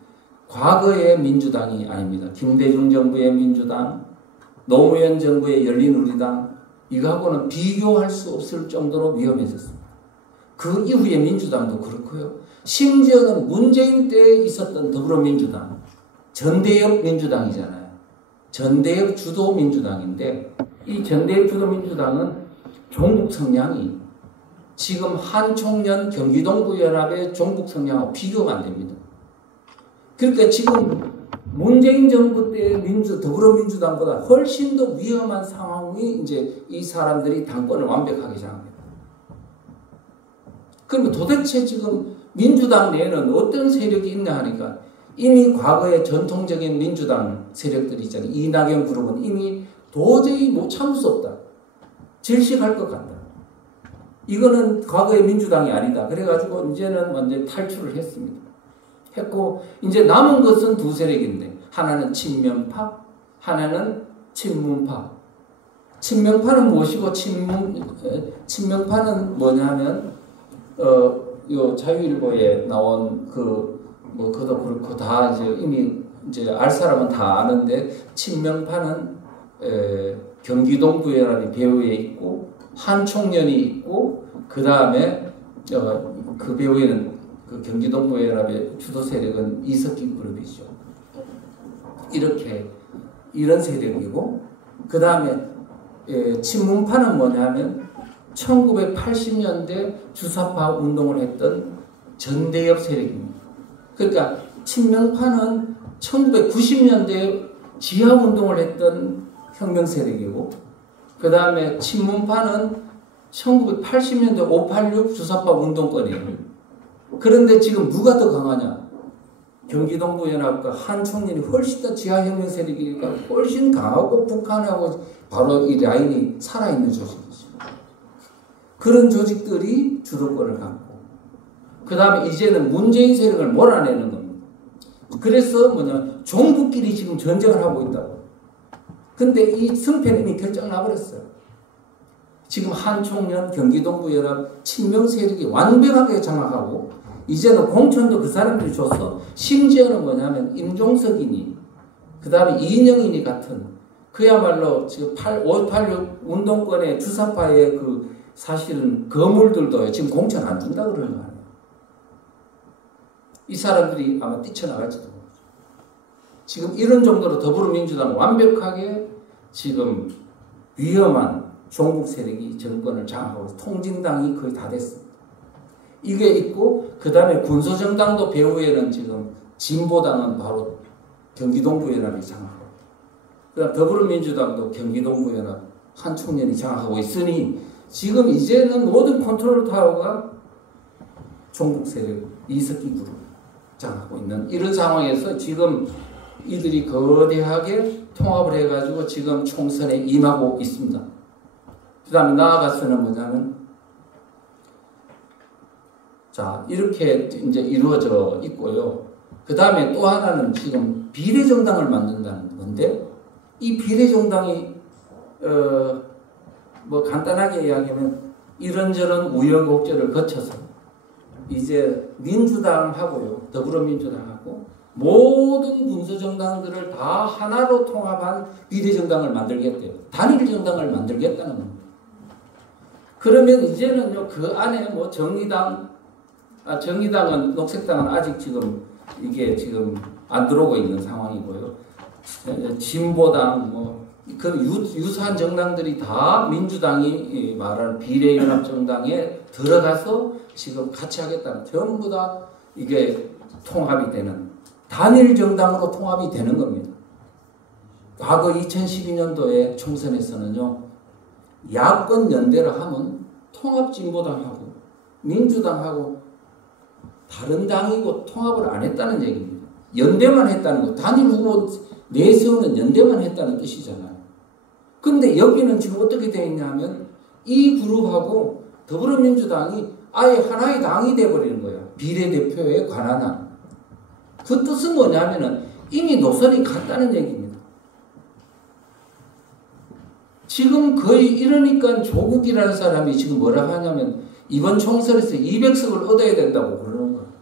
과거의 민주당이 아닙니다. 김대중 정부의 민주당, 노무현 정부의 열린우리당 이거하고는 비교할 수 없을 정도로 위험해졌습니다. 그 이후에 민주당도 그렇고요. 심지어는 문재인 때에 있었던 더불어민주당, 전대협 민주당이잖아요. 전대협 주도 민주당인데 이 전대협 주도 민주당은 종북 성향이 지금 한총련 경기동부연합의 종북 성향하고 비교가 안 됩니다. 그러니까 지금 문재인 정부 때 더불어민주당보다 훨씬 더 위험한 상황이 이제 이 사람들이 당권을 완벽하게 장악합니다. 그러면 도대체 지금 민주당 내에는 어떤 세력이 있냐 하니까 이미 과거의 전통적인 민주당 세력들이 있잖아요. 이낙연 그룹은 이미 도저히 못 참을 수 없다. 질식할 것 같다. 이거는 과거의 민주당이 아니다. 그래가지고 이제는 완전히 탈출을 했습니다. 했고 이제 남은 것은 두 세력인데 하나는 친명파, 하나는 친문파. 친명파는 무엇이고 친명파는 뭐냐면 요 자유일보에 나온 그도 그렇고 다 이제 이미 이제 알 사람은 다 아는데 친명파는 경기동부연합이 배후에 있고 한총련이 있고 그 다음에 그 배후에는 그 경기동부연합의 주도 세력은 이석기 그룹이죠. 이런 세력이고 그 다음에 친문파는 뭐냐면 1980년대 주사파 운동을 했던 전대협 세력입니다. 그러니까 친명파는 1990년대 지하운동을 했던 혁명 세력이고 그 다음에 친문파는 1980년대 586 주사파 운동권이에요. 그런데 지금 누가 더 강하냐? 경기동부연합과 한총련이 훨씬 더 지하혁명 세력이니까 훨씬 강하고 북한하고 바로 이 라인이 살아있는 조직이죠. 그런 조직들이 주도권을 갖고 그 다음에 이제는 문재인 세력을 몰아내는 겁니다. 그래서 종북끼리 지금 전쟁을 하고 있다고. 근데 이 승패는 이미 결정 나버렸어요. 지금 한총련, 경기동부연합, 친명 세력이 완벽하게 장악하고 이제는 공천도 그 사람들이 줬어. 심지어는 뭐냐면 임종석이니 그 다음에 이인영이니 같은 그야말로 지금 586 운동권의 주사파의 그 사실은 거물들도 지금 공천 안 준다 그러는 거 아니에요. 이 사람들이 아마 뛰쳐나갈지도 모르죠. 지금 이런 정도로 더불어민주당은 완벽하게 지금 위험한 종북 세력이 정권을 장악하고 통진당이 거의 다 됐습니다. 이게 있고 그 다음에 군소정당도 배후에는 지금 진보당은 바로 경기동부연합이 장악하고 그 다음 더불어민주당도 경기동부연합 한총련이 장악하고 있으니 지금 이제는 모든 컨트롤 타워가 종북 세력 이석기 그룹 장악하고 있는 이런 상황에서 지금 이들이 거대하게 통합을 해가지고 지금 총선에 임하고 있습니다. 그 다음에 나아가서는 뭐냐면 자 이렇게 이제 이루어져 있고요. 그 다음에 또 하나는 지금 비례정당을 만든다는 건데 이 비례정당이 뭐 간단하게 이야기하면 이런저런 우여곡절을 거쳐서 이제 민주당하고요 더불어민주당하고 모든 군소정당들을 다 하나로 통합한 비례정당을 만들겠대요. 단일정당을 만들겠다는 겁니다. 그러면 이제는요 그 안에 뭐 정의당은 녹색당은 아직 지금 이게 지금 안 들어오고 있는 상황이고요. 진보당 그 유사한 정당들이 다 민주당이 말하는 비례연합정당에 들어가서 지금 같이 하겠다는 전부 다 이게 통합이 되는 단일정당으로 통합이 되는 겁니다. 과거 2012년도에 총선에서는요 야권 연대를 하면 통합진보당하고 민주당하고 다른 당이고 통합을 안 했다는 얘기입니다. 연대만 했다는 거. 단일 후보 내세우는 연대만 했다는 뜻이잖아요. 근데 여기는 지금 어떻게 되어 있냐면 이 그룹하고 더불어민주당이 아예 하나의 당이 돼버리는 거예요. 비례대표에 관한 한. 그 뜻은 뭐냐면은 이미 노선이 같다는 얘기입니다. 지금 거의 이러니까 조국이라는 사람이 지금 뭐라고 하냐면 이번 총선에서 200석을 얻어야 된다고 그러는 거예요.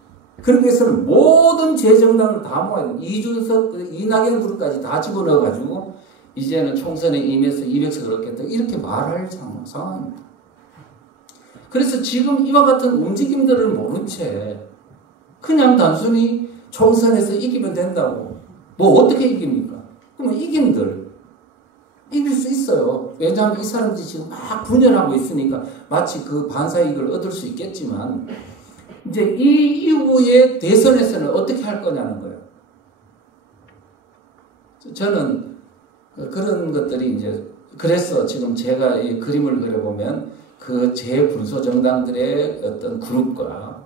그러기 위해서는 모든 재정당을 다 모아야 돼요. 이준석, 이낙연 그룹까지 다 집어넣어가지고 이제는 총선에 임해서 200석을 얻겠다. 이렇게 말할 상황입니다. 그래서 지금 이와 같은 움직임들을 모른 채 그냥 단순히 총선에서 이기면 된다고. 뭐 어떻게 이깁니까? 그러면 이길 수 있어요. 왜냐하면 이 사람들이 지금 막 분열하고 있으니까 마치 그 반사이익을 얻을 수 있겠지만 이제 이 이후의 대선에서는 어떻게 할 거냐는 거예요. 저는 그런 것들이 이제 그래서 지금 제가 이 그림을 그려보면 그 재분소 정당들의 어떤 그룹과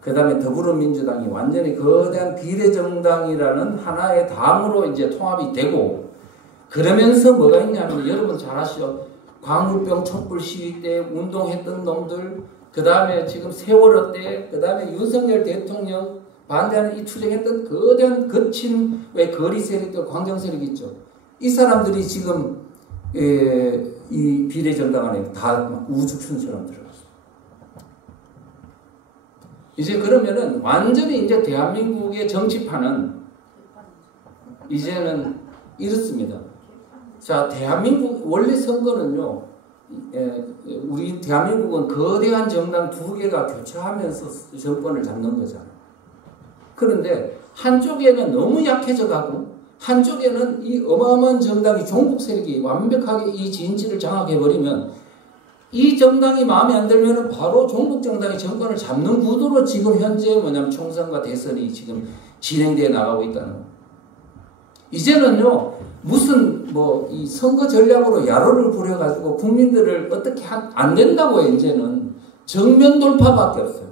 그 다음에 더불어민주당이 완전히 거대한 비례정당이라는 하나의 당으로 이제 통합이 되고 그러면서 뭐가 있냐면 여러분 잘 아시죠? 광우병 촛불 시위 때 운동했던 놈들 그 다음에 지금 세월호 때 그 다음에 윤석열 대통령 반대하는 이 투쟁했던 거대한 거친 왜 거리 세력들 광경 세력이 있죠. 이 사람들이 지금 이 비례정당 안에 다 우죽순처럼 들어갔어요. 이제 그러면은 완전히 이제 대한민국의 정치판은 이제는 이렇습니다. 자, 대한민국 원래 선거는요. 우리 대한민국은 거대한 정당 2개가 교차하면서 정권을 잡는 거잖아요. 그런데 한쪽에는 너무 약해져 가고 한쪽에는 이 어마어마한 정당이 종북 세력이 완벽하게 이 진지를 장악해버리면 이 정당이 마음에 안 들면 바로 종북 정당이 정권을 잡는 구도로 지금 현재 뭐냐면 총선과 대선이 지금 진행되어 나가고 있다는 거예요. 이제는요, 무슨 이 선거 전략으로 야로를 부려가지고 국민들을 어떻게 안 된다고요, 이제는. 정면 돌파밖에 없어요.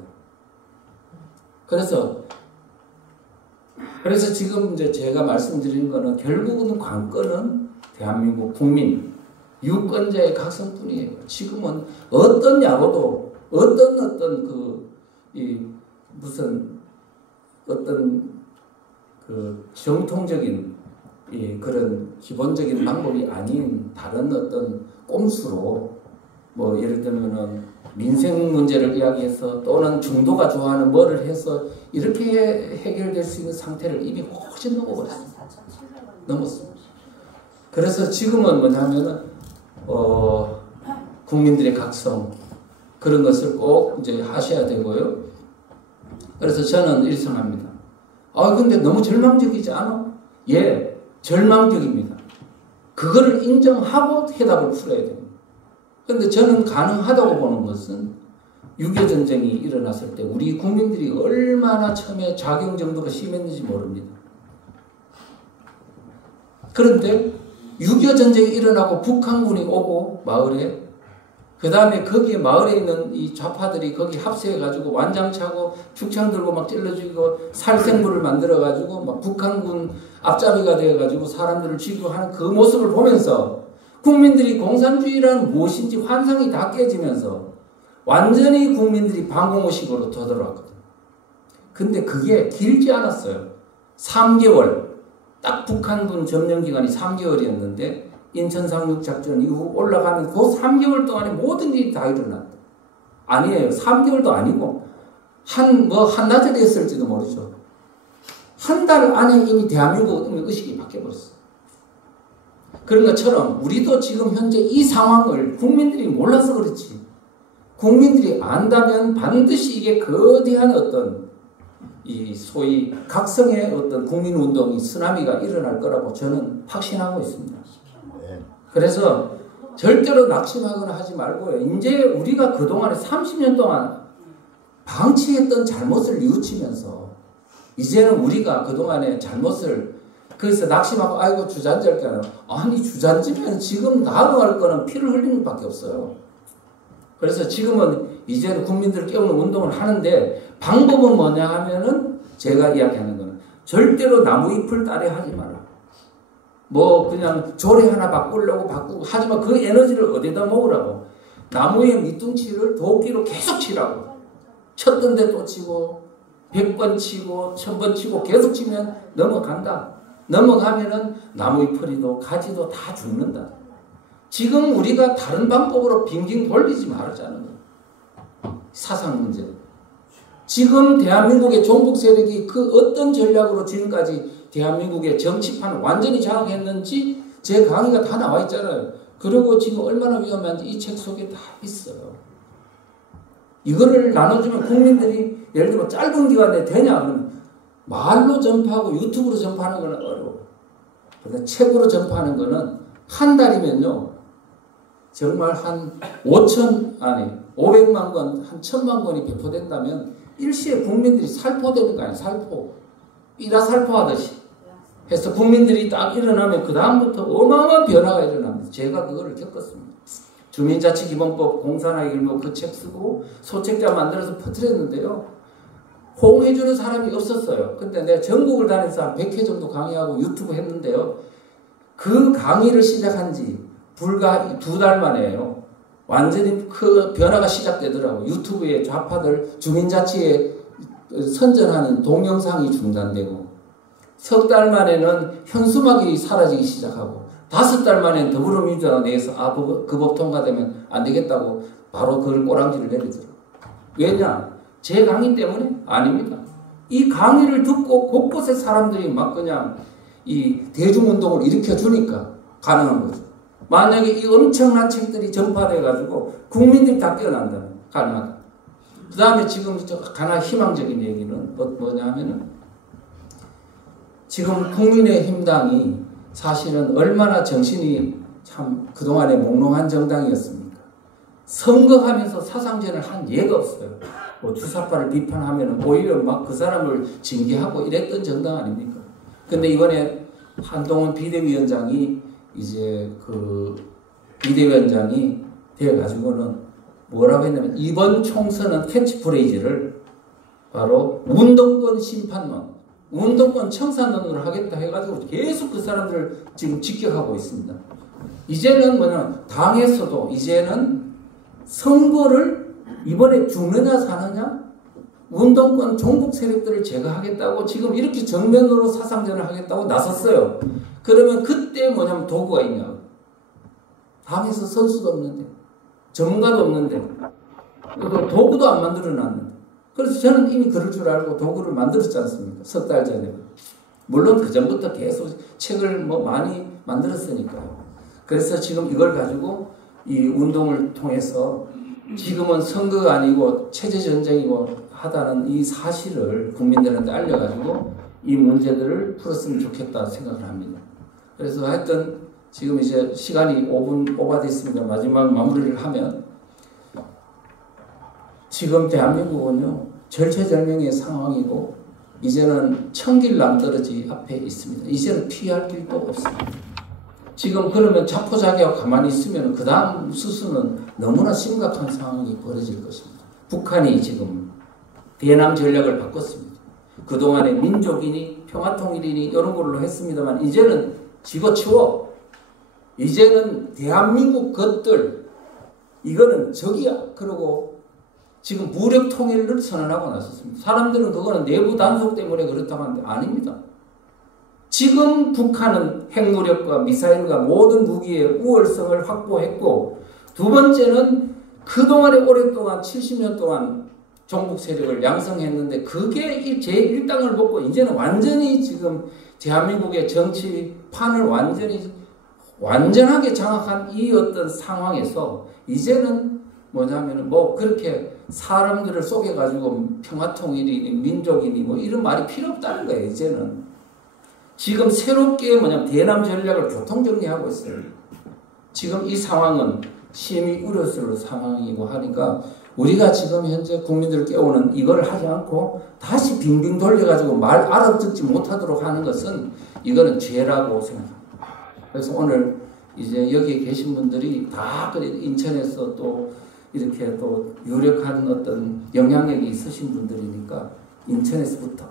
그래서 지금 이제 제가 말씀드린 거는 결국은 관건은 대한민국 국민, 유권자의 각성뿐이에요. 지금은 어떤 야로도, 정통적인 그런 기본적인 방법이 아닌 다른 어떤 꼼수로 예를 들면은 민생 문제를 이야기해서 또는 중도가 좋아하는 뭐를 해서 이렇게 해결될 수 있는 상태를 이미 훨씬 넘었어요. 그래서 지금은 뭐냐면은 국민들의 각성 그런 것을 꼭 이제 하셔야 되고요. 그래서 저는 일성합니다. 근데 너무 절망적이지 않아? 예, 절망적입니다. 그거를 인정하고 해답을 풀어야 됩니다. 그런데 저는 가능하다고 보는 것은 6.25 전쟁이 일어났을 때 우리 국민들이 얼마나 처음에 자경 정도가 심했는지 모릅니다. 그런데 6.25 전쟁이 일어나고 북한군이 오고 마을에 그 다음에 거기에 마을에 있는 이 좌파들이 거기 합세해가지고 완장차고 죽창 들고 막 찔러주고 살생부를 만들어가지고 막 북한군 앞잡이가 되어가지고 사람들을 죽이고 하는 그 모습을 보면서 국민들이 공산주의란 무엇인지 환상이 다 깨지면서 완전히 국민들이 반공의식으로 되돌아왔거든요. 근데 그게 길지 않았어요. 3개월. 딱 북한군 점령 기간이 3개월이었는데 인천 상륙작전 이후 올라가면 그 3개월 동안에 모든 일이 다 일어났다. 아니에요. 3개월도 아니고 한나절이 했을지도 모르죠. 한 달 안에 이미 대한민국 의식이 바뀌어버렸어요. 그런 것처럼 우리도 지금 현재 이 상황을 국민들이 몰라서 그렇지. 국민들이 안다면 반드시 이게 거대한 어떤 이 소위 각성의 어떤 국민운동이 쓰나미가 일어날 거라고 저는 확신하고 있습니다. 그래서 절대로 낙심하거나 하지 말고요. 이제 우리가 그동안에 30년 동안 방치했던 잘못을 뉘우치면서 이제는 우리가 그동안의 잘못을 그래서 낙심하고 아이고 주저앉을까요? 아니 주저앉으면 지금 나아갈 거는 피를 흘리는 것밖에 없어요. 그래서 지금은 이제는 국민들을 깨우는 운동을 하는데 방법은 뭐냐 하면은 제가 이야기하는 거는 절대로 나무 잎을 따려 하지 마라. 그냥 조례 하나 바꾸려고 바꾸고 하지만 그 에너지를 어디다 모으라고. 나무의 밑둥치를 도끼로 계속 치라고. 쳤던 데 또 치고 100번 치고 1000번 치고 계속 치면 넘어간다. 넘어가면은 나무의 뿌리도 가지도 다 죽는다. 지금 우리가 다른 방법으로 빙빙 돌리지 말자는 거예요. 사상 문제. 지금 대한민국의 종북 세력이 그 어떤 전략으로 지금까지 대한민국의 정치판을 완전히 장악했는지 제 강의가 다 나와 있잖아요. 그리고 지금 얼마나 위험한지 이 책 속에 다 있어요. 이거를 나눠주면 국민들이 예를 들면 짧은 기간에 되냐 그러면 말로 전파하고 유튜브로 전파하는 거는 어려워. 그런데 책으로 전파하는 거는 한 달이면요. 정말 한 500만 권, 한 1000만 권이 배포된다면 일시에 국민들이 살포되는 거 아니에요. 살포. 일화살포 하듯이 해서 국민들이 딱 일어나면 그 다음부터 어마어마한 변화가 일어납니다. 제가 그거를 겪었습니다. 주민자치기본법 공산화의 일부 그 책 쓰고 소책자 만들어서 퍼뜨렸는데요. 호응해주는 사람이 없었어요. 근데 내가 전국을 다니면서 한 100회 정도 강의하고 유튜브 했는데요. 그 강의를 시작한 지 불과 2달 만에요. 완전히 그 변화가 시작되더라고요. 유튜브에 좌파들 주민자치에 선전하는 동영상이 중단되고 석 달 만에는 현수막이 사라지기 시작하고 5달 만에는 더불어민주당에 대해서 그 법 통과되면 안 되겠다고 바로 그걸 꼬랑지를 내리더라고요. 왜냐? 제 강의 때문에? 아닙니다. 이 강의를 듣고 곳곳에 사람들이 막 그냥 이 대중운동을 일으켜주니까 가능한 거죠. 만약에 이 엄청난 책들이 전파돼가지고 국민들이 다 깨어난다면 가능하다. 그 다음에 지금 하나 희망적인 얘기는 뭐냐 하면은 지금 국민의힘당이 사실은 얼마나 정신이 참 그동안에 몽롱한 정당이었습니까? 선거하면서 사상전을 한 예가 없어요. 뭐 주사파를 비판하면 오히려 막 그 사람을 징계하고 이랬던 정당 아닙니까? 근데 이번에 한동훈 비대위원장이 이제 그 비대위원장이 되어가지고는 뭐라고 했냐면 이번 총선은 캐치프레이즈를 바로 운동권 심판론, 운동권 청산론으로 하겠다 해가지고 계속 그 사람들을 지금 직격하고 있습니다. 이제는 뭐냐면 당에서도 이제는 선거를 이번에 죽느냐 사느냐 운동권 종북 세력들을 제거하겠다고 지금 이렇게 정면으로 사상전을 하겠다고 나섰어요. 그러면 그때 뭐냐면 도구가 있냐고. 당에서 선수도 없는데 전문가도 없는데 또 도구도 안 만들어놨는데 그래서 저는 이미 그럴 줄 알고 도구를 만들었지 않습니까? 석 달 전에. 물론 그 전부터 계속 책을 뭐 많이 만들었으니까요. 그래서 지금 이걸 가지고 이 운동을 통해서 지금은 선거가 아니고 체제전쟁이고 하다는 이 사실을 국민들한테 알려가지고 이 문제들을 풀었으면 좋겠다 생각을 합니다. 그래서 하여튼 지금 이제 시간이 5분 오버됐습니다. 마지막 마무리를 하면 지금 대한민국은요 절체절명의 상황이고 이제는 천길 남떨어지 앞에 있습니다. 이제는 피할 길도 없습니다. 지금 그러면 자포자기하고 가만히 있으면 그 다음 수순은 너무나 심각한 상황이 벌어질 것입니다. 북한이 지금 대남 전략을 바꿨습니다. 그동안에 민족이니 평화통일이니 이런 걸로 했습니다만 이제는 집어치워. 이제는 대한민국 것들 이거는 적이야. 그러고 지금 무력 통일을 선언하고 나섰습니다. 사람들은 그거는 내부 단속 때문에 그렇다고 하는데 아닙니다. 지금 북한은 핵무력과 미사일과 모든 무기의 우월성을 확보했고 두 번째는 그동안에 오랫동안 70년 동안 종북 세력을 양성했는데 그게 제1당을 먹고 이제는 완전히 지금 대한민국의 정치판을 완전하게 장악한 이 어떤 상황에서 이제는 뭐냐면은 뭐 그렇게 사람들을 속여가지고 평화통일이니 민족이니 뭐 이런 말이 필요 없다는 거예요. 이제는 지금 새롭게 뭐냐면 대남 전략을 교통정리하고 있어요. 지금 이 상황은 심히 우려스러운 상황이고 하니까 우리가 지금 현재 국민들을 깨우는 이걸 하지 않고 다시 빙빙 돌려가지고 말 알아듣지 못하도록 하는 것은 이거는 죄라고 생각합니다. 그래서 오늘 이제 여기에 계신 분들이 다 인천에서 또 이렇게 또 유력한 어떤 영향력이 있으신 분들이니까 인천에서부터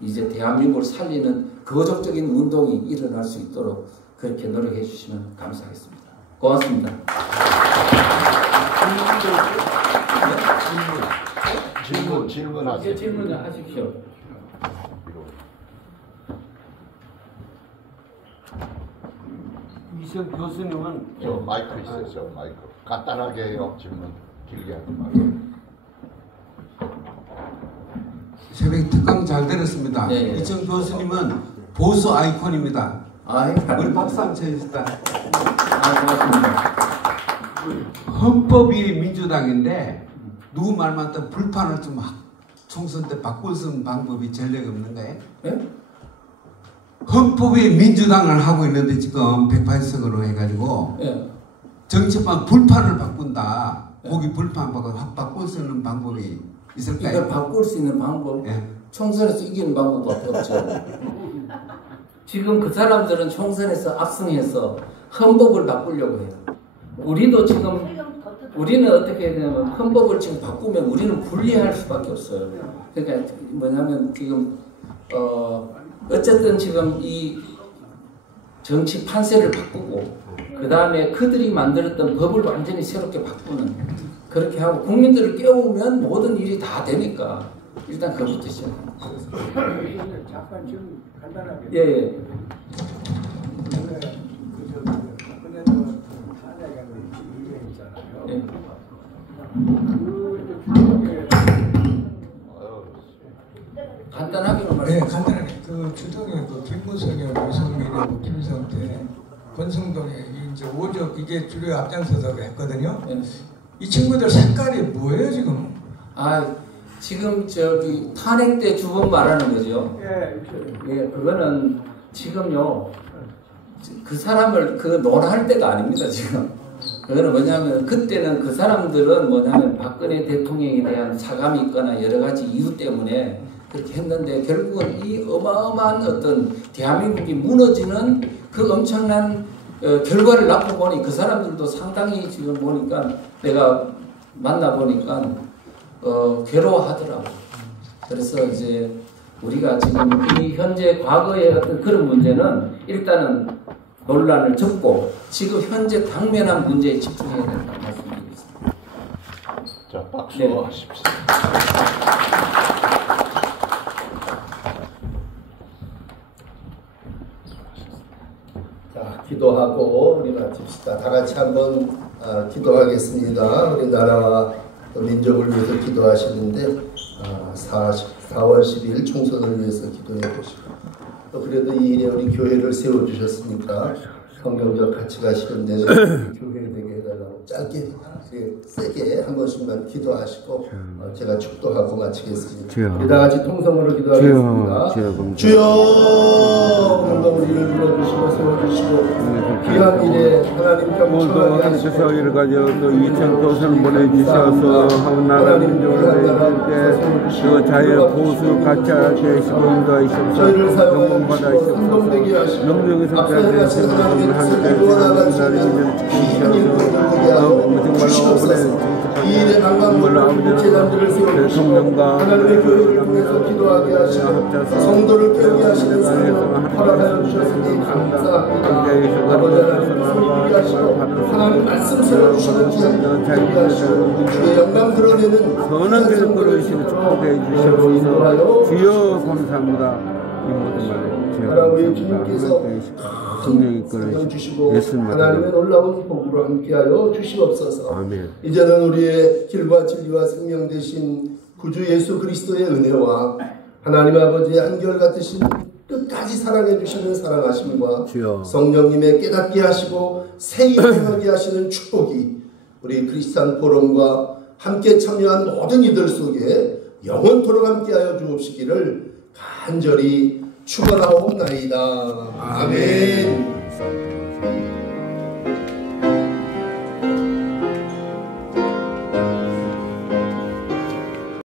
이제 대한민국을 살리는 거적적인 운동이 일어날 수 있도록 그렇게 노력해 주시면 감사하겠습니다. 고맙습니다. 질문하세요. 질문을 하십시오. 이승 교수님은 저 마이크 있어요. 저 마이크. 간단하게 해요. 질문 길게 하지 말고. 새벽에 특강 잘 들었습니다. 네. 이승 교수님은 보수 아이콘입니다. 우리 박수 한번 쳐주시다. 고맙습니다. 헌법이 민주당인데 누구 말만 또 불판을 좀 총선 때 바꿀 수 있는 방법이 전례가 없는가요? 네? 헌법이 민주당을 하고 있는데 지금 108석으로 해가지고 네. 정치판 불판을 바꾼다. 거기 불판 바꿀 수 있는 방법이 있을까요? 이걸 바꿀 수 있는 방법? 네. 총선에서 이기는 방법밖에 없죠. 지금 그 사람들은 총선에서 압승해서 헌법을 바꾸려고 해요. 우리도 지금 우리는 어떻게 해야 되냐면 헌법을 지금 바꾸면 우리는 불리할 수밖에 없어요. 그러니까 뭐냐면 지금 어쨌든 지금 이 정치 판세를 바꾸고 그 다음에 그들이 만들었던 법을 완전히 새롭게 바꾸는 그렇게 하고 국민들을 깨우면 모든 일이 다 되니까 일단 그것부터 시작합니다. 잠깐 좀 간단하게. 예. 예. 간단하게만 말씀. 네, 간단하게. 그 주동에 그 김무성이 유성민이고 김성태, 권성동이 이제 5적 이게 주로 앞장서서 했거든요. 예. 이 친구들 색깔이 뭐예요 지금? 지금 저기 탄핵 때 주범 말하는 거죠. 예, 그거는 지금요 그 사람을 그 논할 때가 아닙니다 지금. 그거는 뭐냐면 그때는 그 사람들은 뭐냐면 박근혜 대통령에 대한 사감이 있거나 여러 가지 이유 때문에 그렇게 했는데 결국은 이 어마어마한 어떤 대한민국이 무너지는 그 엄청난 결과를 낳고 보니 그 사람들도 상당히 지금 보니까 내가 만나 보니까 괴로워하더라고. 그래서 이제 우리가 지금 이 현재 과거의 어떤 그런 문제는 일단은 논란을 접고 지금 현재 당면한 문제에 집중해야 된다 말씀드리겠습니다. 자, 박수 네. 하십시오. 자, 기도하고 우리 마칩시다. 다 같이 한번 기도하겠습니다. 우리 나라와 또 민족을 위해서 기도하시는데 4월 10일 총선을 위해서 기도해 보시고 또 그래도 이 일에 우리 교회를 세워주셨으니까 성경적 가치가 실현되는 교회되게 해달라고 짧게 세게 한 번씩만 기도하시고 제가 축도하고 마치겠습니다. 우리 다 같이 통성으로 기도하겠습니다. 주여 오늘도 우리를 불러주시고 세워주시고 귀한 일에 하나님 경청하게 하시고 이를 가져 또 2천 것을 보내주셔서 하나님 민족을 그 자의 보수 가짜게 시공도하시옵소서 영광받아시옵소서 명령에서 자의 하나님께 하나님을 지키셔서 정말로 이 일에 강간모든 제자들을 세워주시고 하나님의 교회를 통해서 기도하게 하시고 성도를 깨우게 하시는 사명 허락하여 주셨으니 감사합니다. 아버지 하나님 소리게 하시고 하나님 말씀 세워주시는 귀한 자리게 하시고 주의 영광 드러내는 선한 길을 걸으시는 축복해 주시옵소서. 주여 감사합니다. 이 모든 말에 하나님의 주님께서 성령이 성령 주시고 예수님 하나님의 놀라운 복으로 함께하여 주시옵소서. 아멘. 이제는 우리의 길과 진리와 생명 되신 구주 예수 그리스도의 은혜와 하나님 아버지의 한결같으신 끝까지 사랑해 주시는 사랑하심과 주여. 성령님의 깨닫게 하시고 세임하게 하시는 축복이 우리 크리스찬 포럼과 함께 참여한 모든 이들 속에 영원토록 함께하여 주옵시기를 간절히 축원하옵나이다. 아멘.